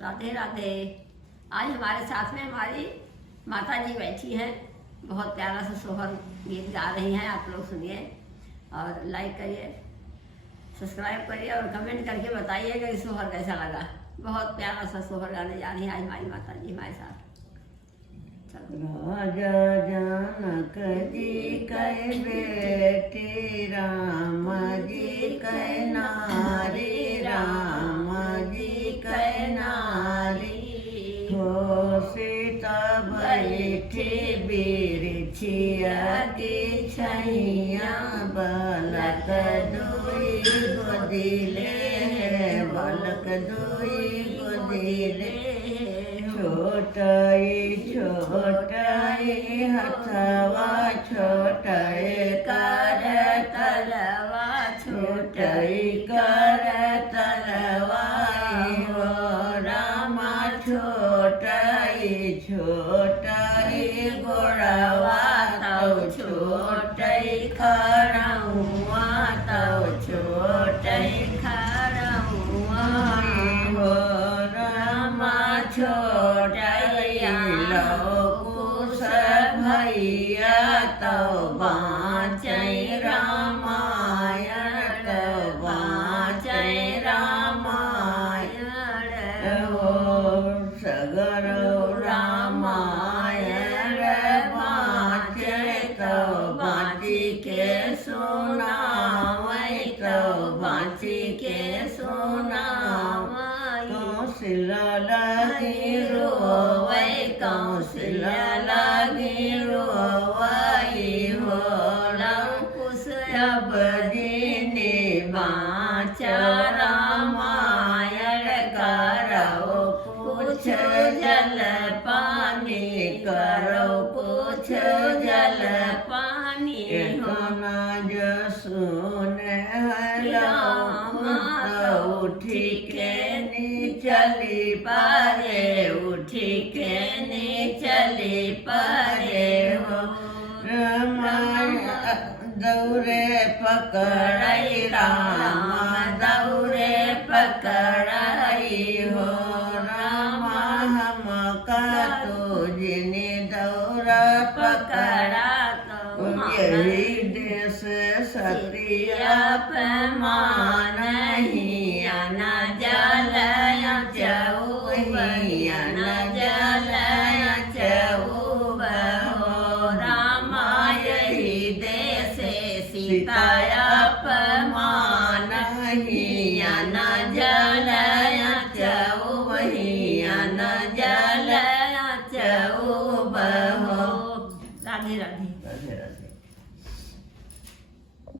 राधे राधे। आज हमारे साथ में हमारी माता जी बैठी हैं, बहुत प्यारा सा सोहर गीत गा रही हैं। आप लोग सुनिए और लाइक करिए, सब्सक्राइब करिए और कमेंट करके बताइएगा कि सोहर कैसा लगा। बहुत प्यारा सा सोहर गाने जा रही हैं आज हमारी माता जी हमारे साथ। राजा जनक जी कै बेटी राम जी कै नारी, राम जी कै नारी। हो सीता बैठी बिरछिया की छैया, बालक दुई गोदिले, बालक दुई गोदिले। छोटाई छोटाई हथवा, छोटाई कर तलवा, छोटाई कर तलवा। हो रामा छोटाई छोटाई गोड़वा, तौ छोटाई खड़ुआ, तौ छोटाई खड़ुआ। हो रामा छोटाई लौकुश भैया, तौ बाँचै रामायण, तौ बाँचै रामायण। हो सगर रामायण बाँचै, तौ बाँची के सुनावै, तौ बाँची के सुनावै। कौशल्या लगी रोवै, कौशल्या लगी रोवै। हो लंकुश अब जिने बाँच रामायण, करो कुछ जल पानी, करो कुछ जल पानी। जो सुन उठी के चली पारे, उठी के चली पारे। हो रामायण दौरे पकड़ाई, राम दौरे पकड़ाई। हो रामा हम का तुझने दौरा पकड़ा, यही देश सतिया पैमान ही न जलय चौही, न जलय चौब। हो रामा यही देश सीताया पैमान ही न जलय चौही, न जलय चौब। हो राधे राधे। राधे राधे।